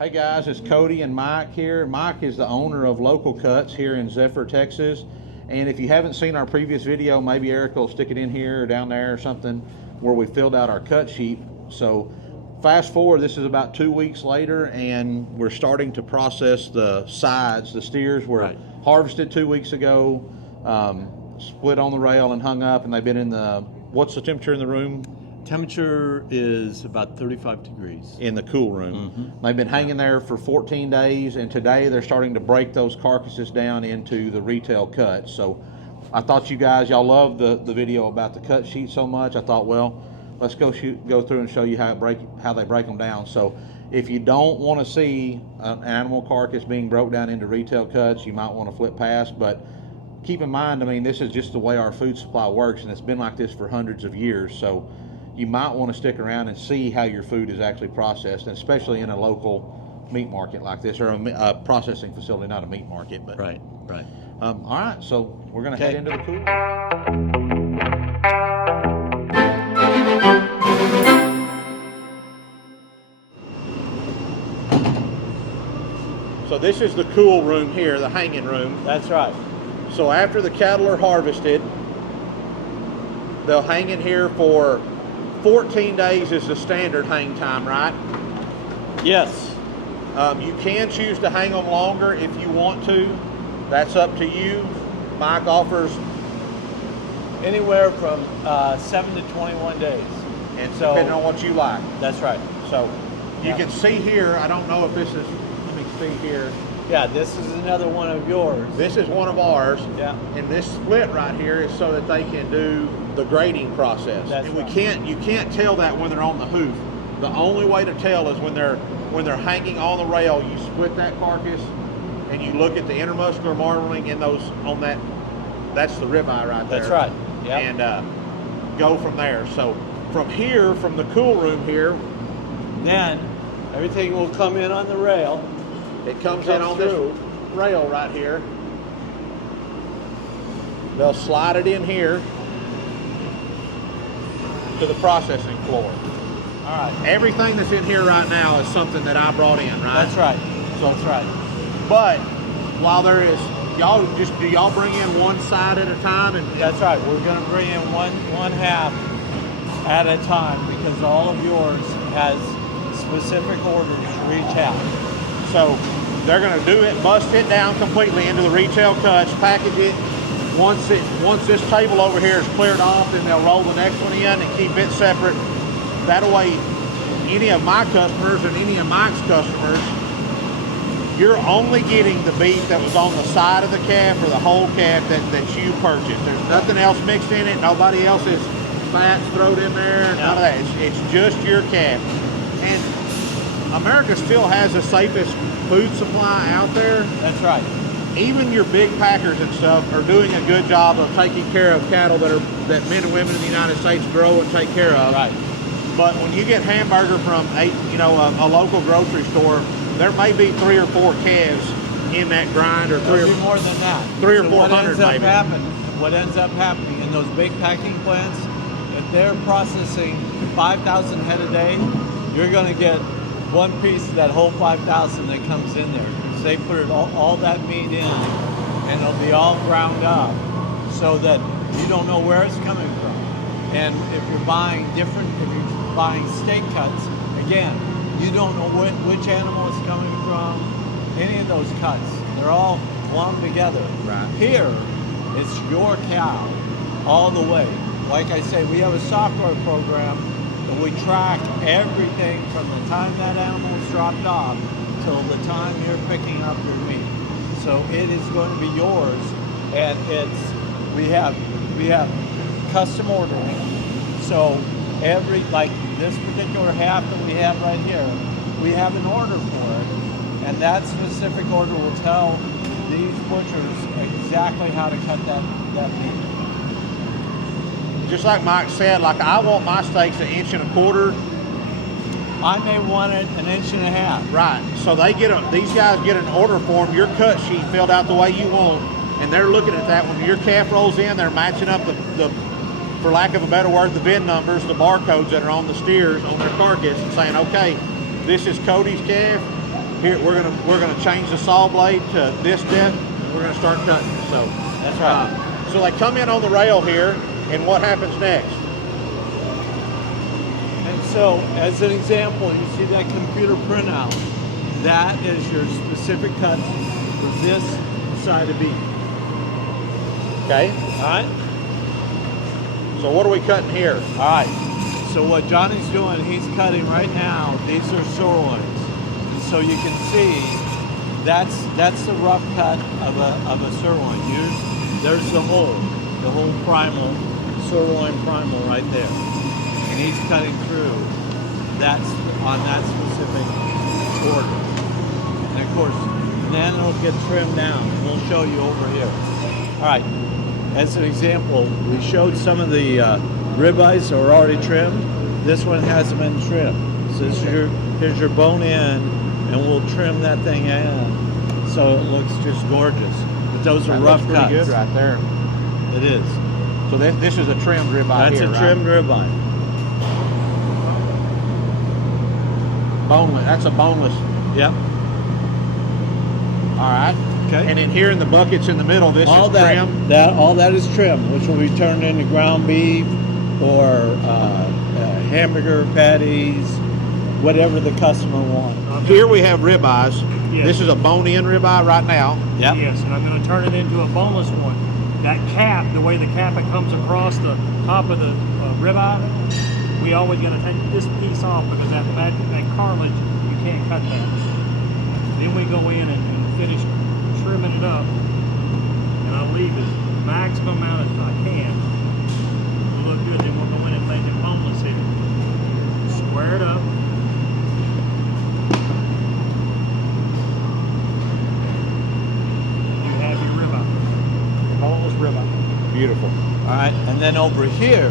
Hey guys, it's Cody and Mike here. Mike is the owner of Local Cuts here in Zephyr, Texas. And if you haven't seen our previous video, maybe Eric will stick it in here or down there or something where we filled out our cut sheet. So fast forward, this is about 2 weeks later, and we're starting to process the sides. The steers were harvested 2 weeks ago, split on the rail and hung up, and they've been in the, what's the temperature in the room? Temperature is about 35 degrees. In the cool room. Mm-hmm. They've been hanging there for 14 days, and today they're starting to break those carcasses down into the retail cuts. So I thought you guys, y'all love the video about the cut sheet so much. I thought, well, let's go through and show you how they break them down. So if you don't want to see an animal carcass being broke down into retail cuts, you might want to flip past. But keep in mind, I mean, this is just the way our food supply works, and it's been like this for hundreds of years. So you might want to stick around and see how your food is actually processed, and especially in a local meat market like this, or a processing facility, not a meat market. But Right. All right, so we're going to head into the cooler. So this is the cool room here, the hanging room. That's right. So after the cattle are harvested, they'll hang in here for 14 days is the standard hang time, right? Yes. You can choose to hang them longer if you want to. That's up to you. Mike offers, Anywhere from 7 to 21 days. and So- depending on what you like. That's right. So you Yeah. can see here, I don't know if this is, let me see here. Yeah, this is another one of yours. This is one of ours. Yeah. And this split right here is so that they can do the grading process. That's and right. you can't tell that when they're on the hoof. The only way to tell is when they're hanging on the rail. You split that carcass and you look at the intermuscular marbling in those on that. That's the ribeye right there. That's right. Yeah. And go from there. So from here, from the cool room here, Then everything will come in on the rail. it comes in on this rail right here. They'll slide it in here to the processing floor. All right. Everything that's in here right now is something that I brought in, right? That's right. That's right. But while there is, do y'all bring in one side at a time? And That's right. We're going to bring in one half at a time because all of yours has specific orders for each half. so they're going to do it, bust it down completely into the retail cuts, package it. Once this table over here is cleared off, then they'll roll the next one in and keep it separate. That way, any of my customers and any of Mike's customers, you're only getting the beef that was on the side of the calf or the whole calf that you purchased. There's nothing else mixed in it. Nobody else's fats thrown in there. None of that. It's just your calf. And America still has the safest food supply out there. That's right. Even your big packers and stuff are doing a good job of taking care of cattle that men and women in the United States grow and take care of. Right. But when you get hamburger from a local grocery store, there may be 3 or 4 calves in that grind, or There'll be more than that. 300 or So 400 maybe. What ends up happening in those big packing plants, if they're processing 5,000 head a day, you're going to get one piece of that whole 5,000 that comes in there. So they put all that meat in, and it'll be all ground up, so that you don't know where it's coming from. And if you're buying steak cuts, again, you don't know which animal it's coming from. Any of those cuts, they're all clumped together. Right. Here, it's your cow all the way. Like I say, we have a software program that we track everything from the time that animal is dropped off till the time you're picking up your meat. So it is going to be yours, and we have custom ordering. So like this particular half that we have right here, we have an order for it, and that specific order will tell these butchers exactly how to cut that meat. Just like Mike said, like I want my steaks 1.25 inches. I may want it 1.5 inches. Right. So these guys get an order form, your cut sheet filled out the way you want, and they're looking at that. When your calf rolls in, they're matching up the for lack of a better word, the VIN numbers, the barcodes that are on the steers on their carcass, and saying, okay, this is Cody's calf, here we're gonna change the saw blade to this depth, and we're gonna start cutting. So That's right. so they come in on the rail here, and what happens next? And so, as an example, you see that computer printout. That is your specific cut for this side of beef. Okay. All right? So what are we cutting here? All right. So what Johnny's doing, he's cutting right now. These are sirloins. And so you can see that's the rough cut of a sirloin. There's the whole primal, sirloin primal right there. And he's cutting through on that specific order. And of course, then it'll get trimmed down. We'll show you over here. All right. As an example, we showed some of the ribeyes that were already trimmed. This one hasn't been trimmed. So here's your bone in, and we'll trim that thing in so it looks just gorgeous. But those are rough pretty cuts. good right there. It is. So this is a trimmed ribeye. That's here, a trimmed ribeye. Boneless. That's a boneless. Yep. All right. Okay. And then here in the buckets in the middle, this all is that, trimmed. all that is trimmed, which will be turned into ground beef or hamburger patties, whatever the customer wants. Here we have ribeyes. Yes. This is a bone-in ribeye right now. Yep. Yes, and I'm going to turn it into a boneless one. That cap, the way the cap it comes across the top of the ribeye, we always got to take this piece off because that cartilage, you can't cut that. Then we go in and finish trimming it up, and I'll leave as maximum amount as I can to look good. Then we'll go in and make it boneless here. Square it up. You have your ribeye. Boneless ribeye. Beautiful. All right, and then over here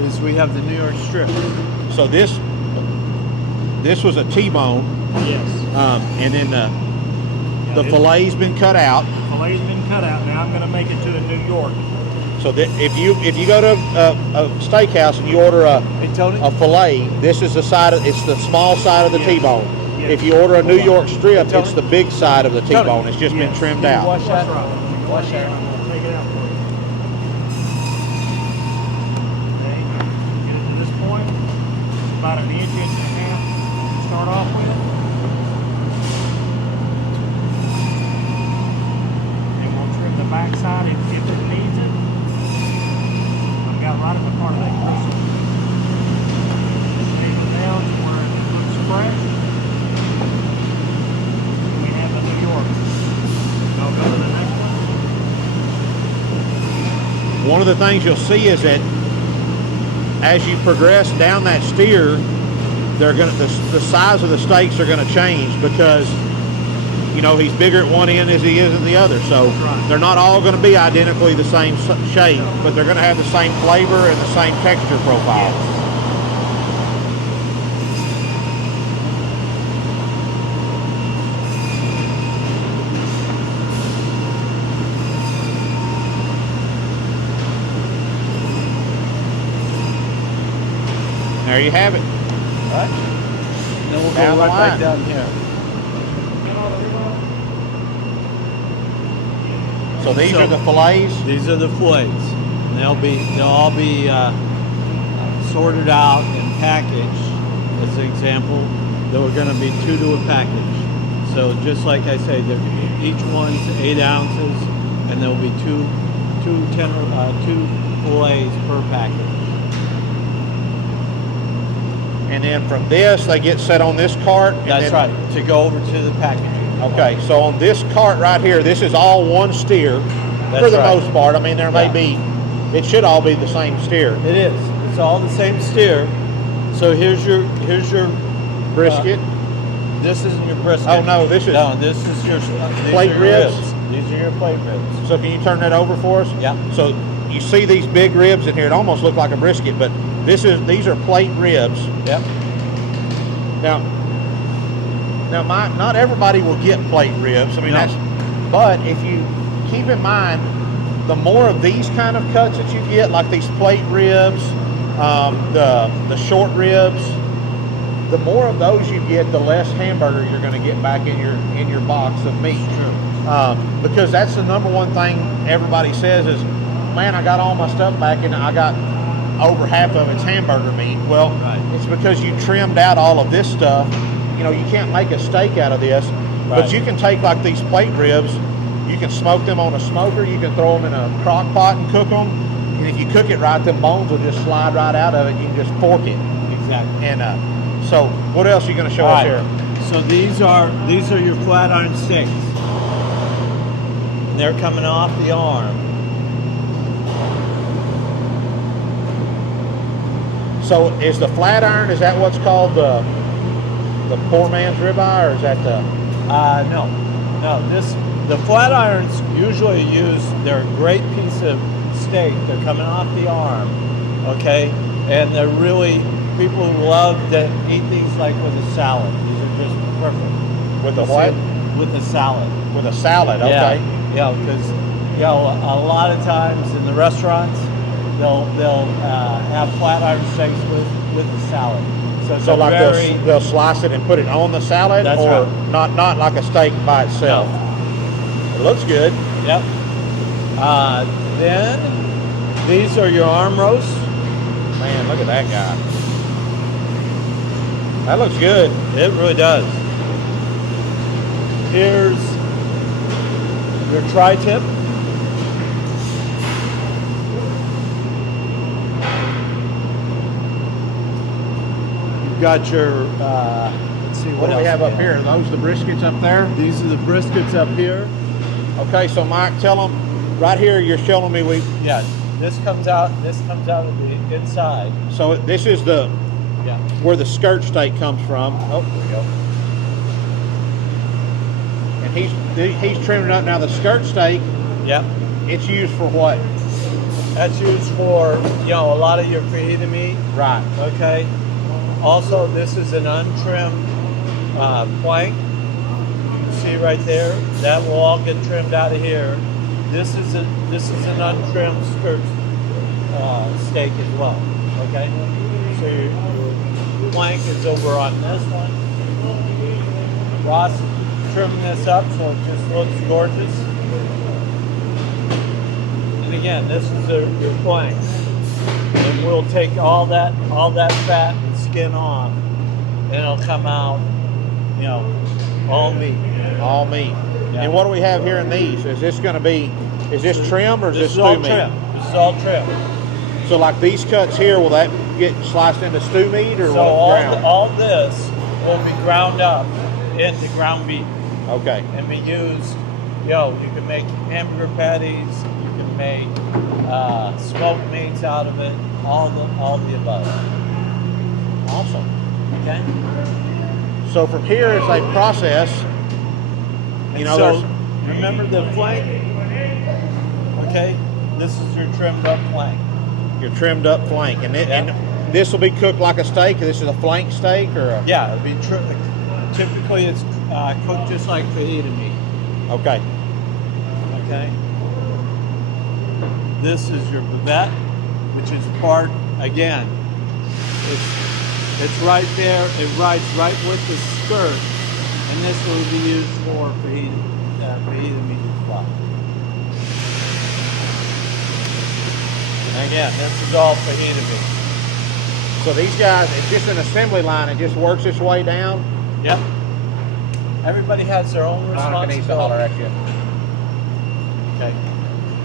is we have the New York strip. So this was a T-bone, Yes. and then the this- fillet's been cut out. Fillet's been cut out. Now I'm going to make it to a New York. So that if you go to a steakhouse and you order Hey, Tony. a fillet, this is the side of it's the small side of the Yes. T-bone. Yes. If you order a New York strip, Tony. it's the big side of the Tony. T-bone. It's just been Yes. trimmed Can you out. wash that? That's right. Wash that. I'm going to take it out for you. Okay. Get it to this point. About an inch and a half to start off with. And we'll trim the back side if it needs it. I've got right at the part of that bristle. Shave it down to where it looks fresh. And we have the New York. I'll go to the next one. One of the things you'll see is that as you progress down that steer, the size of the steaks are going to change because he's bigger at one end as he is at the other. So Right. they're not all going to be identically the same shape, but they're going to have the same flavor and the same texture profile. There you have it. All right. Then we'll Down go the right back line. down here. So these So- are the fillets. These are the fillets. And they'll all be sorted out and packaged. As an example, there were going to be 2 to a package. So just like I say, each one's 8 ounces, and there will be two fillets per package. And then from this, they get set on this cart. and That's then- right. To go over to the packaging. Okay, so on this cart right here, this is all one steer for That's the right. most part. I mean, there may Yeah. be, it should all be the same steer. It is. It's all the same steer. So here's your Brisket. This isn't your brisket. Oh, no, this is- No, this is your these Plate are your ribs? These are your plate ribs. So can you turn that over for us? Yeah. So you see these big ribs in here. It almost look like a brisket, but these are plate ribs. Yep. Now, not everybody will get plate ribs. I mean, No. but if you keep in mind, the more of these kind of cuts that you get, like these plate ribs, the short ribs, the more of those you get, the less hamburger you're going to get back in your box of meat. Because that's the number one thing everybody says is, man, I got all my stuff back and I got over half of it's hamburger meat. Well, it's because you trimmed out all of this stuff. You know, you can't make a steak out of this, but you can take like these plate ribs, you can smoke them on a smoker, you can throw them in a crock pot and cook them, and if you cook it right, them bones will just slide right out of it. You can just fork it. Exactly. And so, what else are you going to show us here? So these are your flat iron steaks. And they're coming off the arm. So is the flat iron, is that what's called the poor man's ribeye, or is that the? No. The flat irons usually they're a great piece of steak. They're coming off the arm, okay? And they're really, people love to eat these like with a salad. These are just perfect. With the what? With a salad. With a salad, okay. Yeah, because a lot of times in the restaurants, they'll have flat iron steaks with the salad. So like they'll slice it and put it on the salad, that's or right. not like a steak by itself. No. It looks good. Yep. Then these are your arm roasts. Man, look at that guy. That looks good. It really does. Here's your tri-tip. You've got your, let's see, What do we have up here? Are those the briskets up there? These are the briskets up here. Okay, so Mike, tell them, right here you're showing me Yeah, this comes out of the inside. So this is where the skirt steak comes from. Oh, there we go. And he's trimming it up. Now the skirt steak, Yep. it's used for what? That's used for, a lot of your fajita meat. Right. Okay. Also, this is an untrimmed plank. You can see right there. That will all get trimmed out of here. This is an untrimmed skirt steak as well. Okay. So your plank is over on this one. Ross trimming this up so it just looks gorgeous. And again, this is your plank. And we'll take all that fat and skin off, and it'll come out, all meat. All meat. Yeah. And what do we have here in these? Is this trim or is this all stew meat? trim. This is all trim. So like these cuts here, will that get sliced into stew meat or So ground? all this will be ground up into ground meat Okay. and be used. You can make hamburger patties. You can make smoked meats out of it. All the above. Awesome. Okay. So from here, it's a process. So remember the flank. Okay. This is your trimmed up flank. Your trimmed up flank, and this will be cooked like a steak. This is a flank steak, or Yeah, it'll be typically it's cooked just like fajita meat. Okay. Okay. This is your bavette, which is part again. It's right there. It rides right with the skirt, and this will be used for fajita meat as well. And again, this is all fajita meat. So these guys, it's just an assembly line. It just works its way down. Yep. Everybody has their own Monica needs to holler responsibility. at you.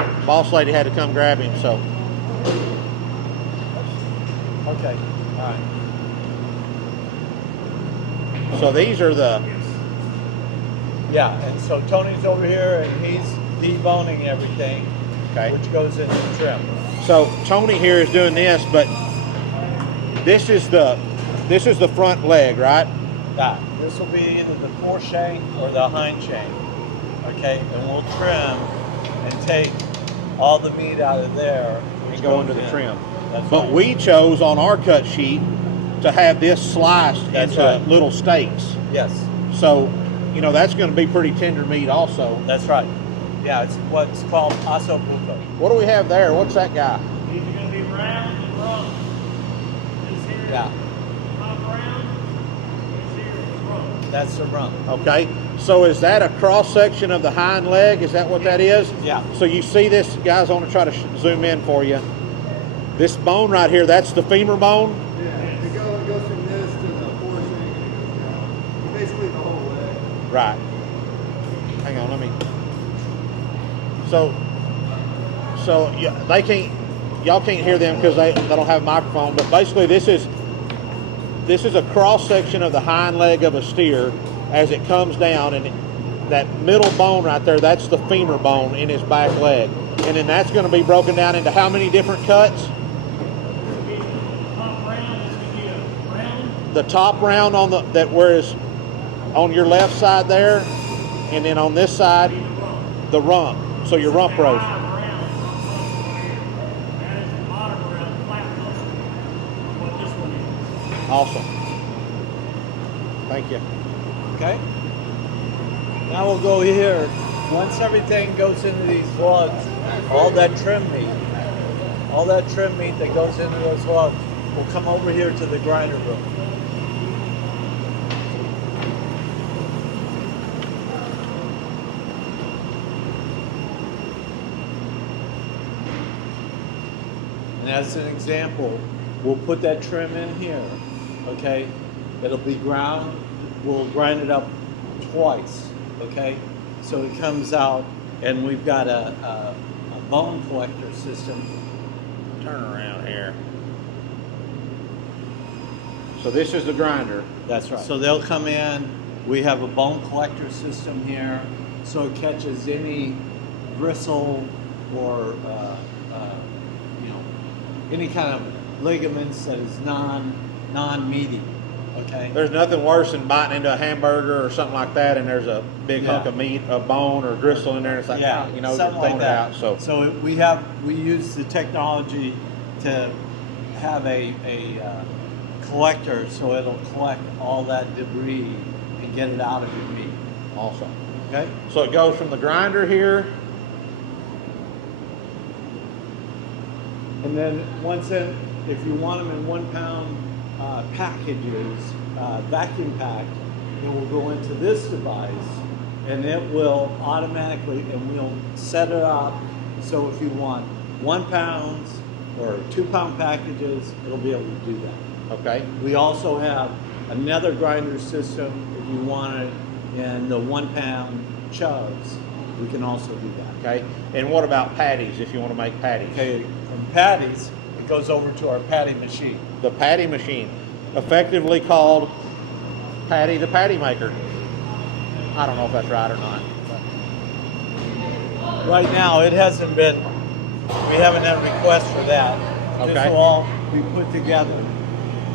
Okay. Boss lady had to come grab him, so. Okay. All right. So these are Yeah, and so Tony's over here and he's deboning everything, okay. which goes into the trim. So Tony here is doing this, but this is the front leg, right? This will be either the fore shank or the hind shank. Okay, and we'll trim and take all the meat out of there And go into the trim. That's But right. we chose on our cut sheet to have this sliced That's into right. little steaks. Yes, So, that's going to be pretty tender meat also. that's right. Yeah, it's what's called osso buco. What do we have there? What's that guy? These are going to be round and rump. This here Yeah. is top round. That's the rump. Okay, so is that a cross section of the hind leg? Is that what that is? Yeah. So you see this, guys, I want to try to zoom in for you. This bone right here, that's the femur bone? Yeah, it goes from this to the portion and it goes down. Basically the whole leg. Right. Hang on, let me. So yeah, they can't, y'all can't hear them because they don't have a microphone, but basically this is a cross section of the hind leg of a steer as it comes down, and that middle bone right there, that's the femur bone in his back leg. And then that's going to be broken down into how many different cuts? The top round on where is on your left side there, and then on this side, the rump. So your rump roast. Awesome. Thank you. Okay. Now we'll go here. Once everything goes into these lugs, all that trim meat that goes into those lugs will come over here to the grinder room. And as an example, we'll put that trim in here, okay? It'll be ground, we'll grind it up twice, okay? So it comes out, and we've got a bone collector system. Turn around here. So this is the grinder. That's right. So they'll come in, we have a bone collector system here, so it catches any bristle or any kind of ligaments that is non-meaty. Okay. There's nothing worse than biting into a hamburger or something like that, and there's a big hunk of meat, a bone or gristle in there. It's like, something like that. So we use the technology to have a collector, so it'll collect all that debris and get it out of your meat. Awesome. Okay. So it goes from the grinder here. And then if you want them in 1 pound packages, vacuum packed, it will go into this device, and it will automatically, and we'll set it up so if you want 1 pound or 2 pound packages, it'll be able to do that. Okay. We also have another grinder system if you want it in the 1 pound chubs. We can also do that. Okay. And what about patties if you want to make patties? Okay, from patties, it goes over to our patty machine. The patty machine, effectively called Patty the Patty Maker. I don't know if that's right or not. Right now, it hasn't been, we haven't had requests for that. Okay. This will all be put together.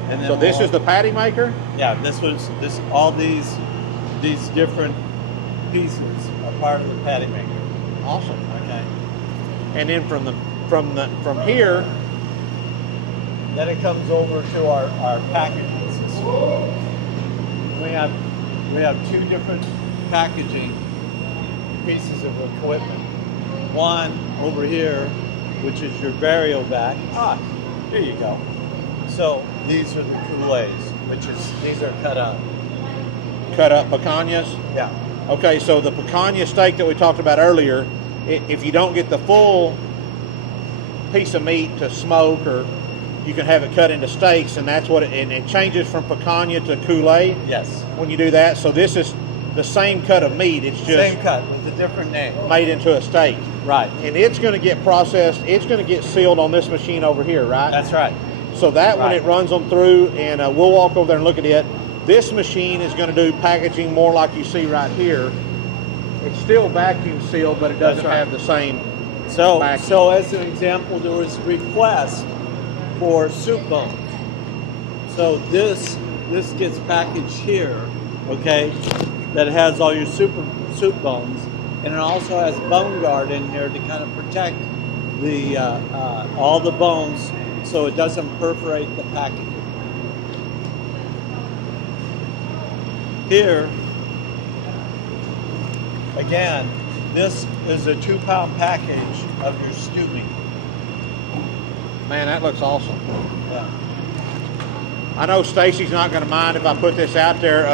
And then So this is the patty maker? Yeah, all these different pieces are part of the patty maker. Awesome. Okay. And then from here, Then it comes over to our packaging system. We have 2 different packaging pieces of equipment. One over here, which is your burial vac. Here you go. So these are the coulées, these are cut up. cut up picanhas. Yeah. Okay, so the picanha steak that we talked about earlier, if you don't get the full piece of meat to smoke, or you can have it cut into steaks, and that's what it changes from picanha to coulee. Yes. When you do that, so this is the same cut of meat. It's just Same cut with a different name. made into a steak. Right. And it's going to get processed. It's going to get sealed on this machine over here, right? That's right. So that when Right. it runs them through, and we'll walk over there and look at it. This machine is going to do packaging more like you see right here. It's still vacuum sealed, but it doesn't That's right. have the same So vacuum. as an example, there was a request for soup bones. So this gets packaged here, okay, that has all your soup bones, and it also has bone guard in here to kind of protect the all the bones so it doesn't perforate the packaging. Here, again, this is a 2-pound package of your stew meat. Man, that looks awesome. Yeah. I know Stacy's not going to mind if I put this out there.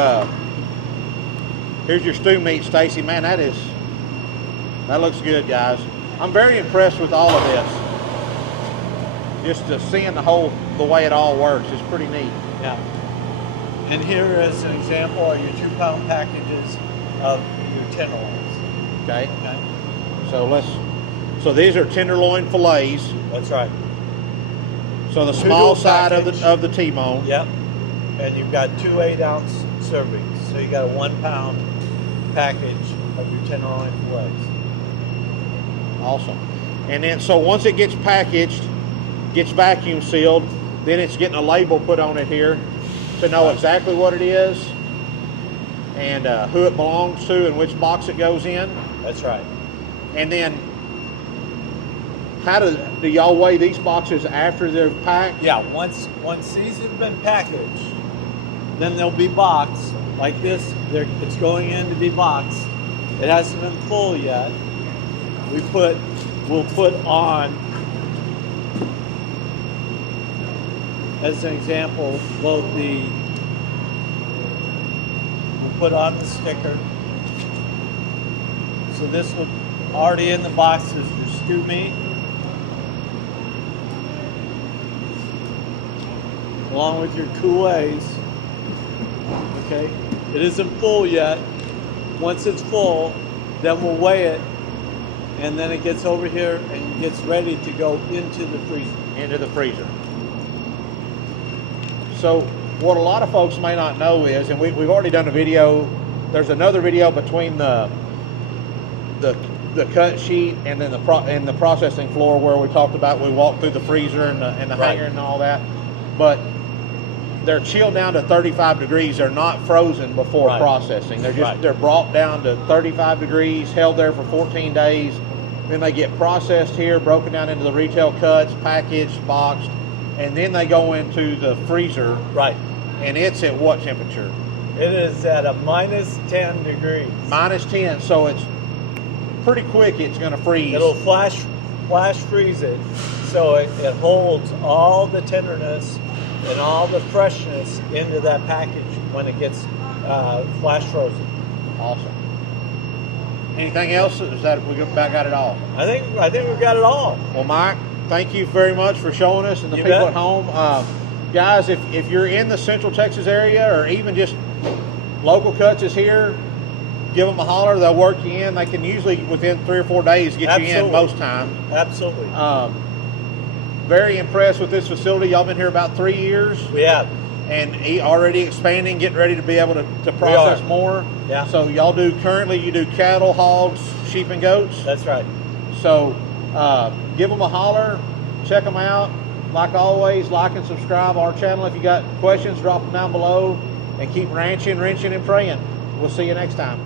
Here's your stew meat, Stacy. Man, that looks good, guys. I'm very impressed with all of this. Just seeing the way it all works is pretty neat. Yeah. And here is an example of your 2-pound packages of your tenderloins. Okay. Okay. So these are tenderloin fillets. That's right. So the small side package. of the T-bone. Yep. And you've got 2 8-ounce servings. So you got a 1-pound package of your tenderloin fillets. Awesome. And then so once it gets packaged, gets vacuum sealed, then it's getting a label put on it here to know exactly what it is and who it belongs to and which box it goes in. That's right. And then how do y'all weigh these boxes after they're packed? Yeah, once these have been packaged, then they'll be boxed like this. It's going in to be boxed. It hasn't been full yet. We'll put on, as an example, we'll put on the sticker. So this will already in the box is your stew meat, along with your coulis. Okay, it isn't full yet. Once it's full, then we'll weigh it, and then it gets over here and gets ready to go into the freezer. Into the freezer. So what a lot of folks may not know is, and we've already done a video, there's another video between the cut sheet and then the processing floor where we talked about, we walked through the freezer and the Right. hanger and all that. But they're chilled down to 35 degrees. They're not frozen before Right. processing. They're just Right. they're brought down to 35 degrees, held there for 14 days. Then they get processed here, broken down into the retail cuts, packaged, boxed, and then they go into the freezer. Right. And it's at what temperature? It is at a minus 10 degrees. Minus 10. So it's pretty quick. It's going to freeze. It'll flash freeze it, so it holds all the tenderness and all the freshness into that package when it gets flash frozen. Awesome. Anything else? Is that we about got it all? I think we've got it all. Well, Mike, thank you very much for showing us and the You people bet. at home. Guys, if you're in the Central Texas area or even just local cuts is here, give them a holler. They'll work you in. They can usually within 3 or 4 days get you in Absolutely. most time. Absolutely. Very impressed with this facility. Y'all been here about 3 years We have. and already expanding, getting ready to be able to process are. more. Yeah. So y'all do currently you do cattle, hogs, sheep, and goats. That's right. So give them a holler, check them out. Like always, like and subscribe our channel. If you got questions, drop them down below, and keep ranching, wrenching, and praying. We'll see you next time.